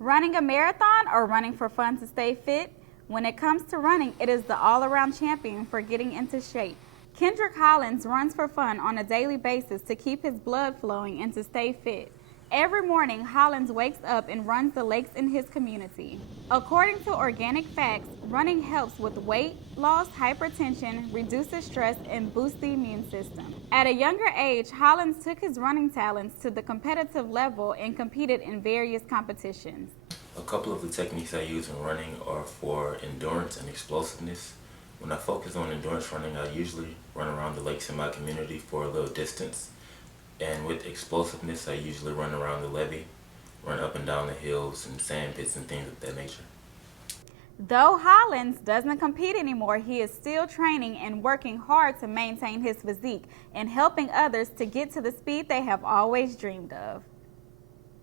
Running a marathon or running for fun to stay fit? When it comes to running, it is the all-around champion for getting into shape. Kendrick Hollins runs for fun on a daily basis to keep his blood flowing and to stay fit. Every morning, Hollins wakes up and runs the lakes in his community. According to Organic Facts, running helps with weight loss, hypertension, reduces stress, and boosts the immune system. At a younger age, Hollins took his running talents to the competitive level and competed in various competitions. A couple of the techniques I use when running are for endurance and explosiveness. When I focus on endurance running, I usually run around the lakes in my community for a little distance. And with explosiveness, I usually run around the levee, run up and down the hills and sand pits and things of that nature. Though Hollins doesn't compete anymore, he is still training and working hard to maintain his physique and helping others to get to the speed they have always dreamed of.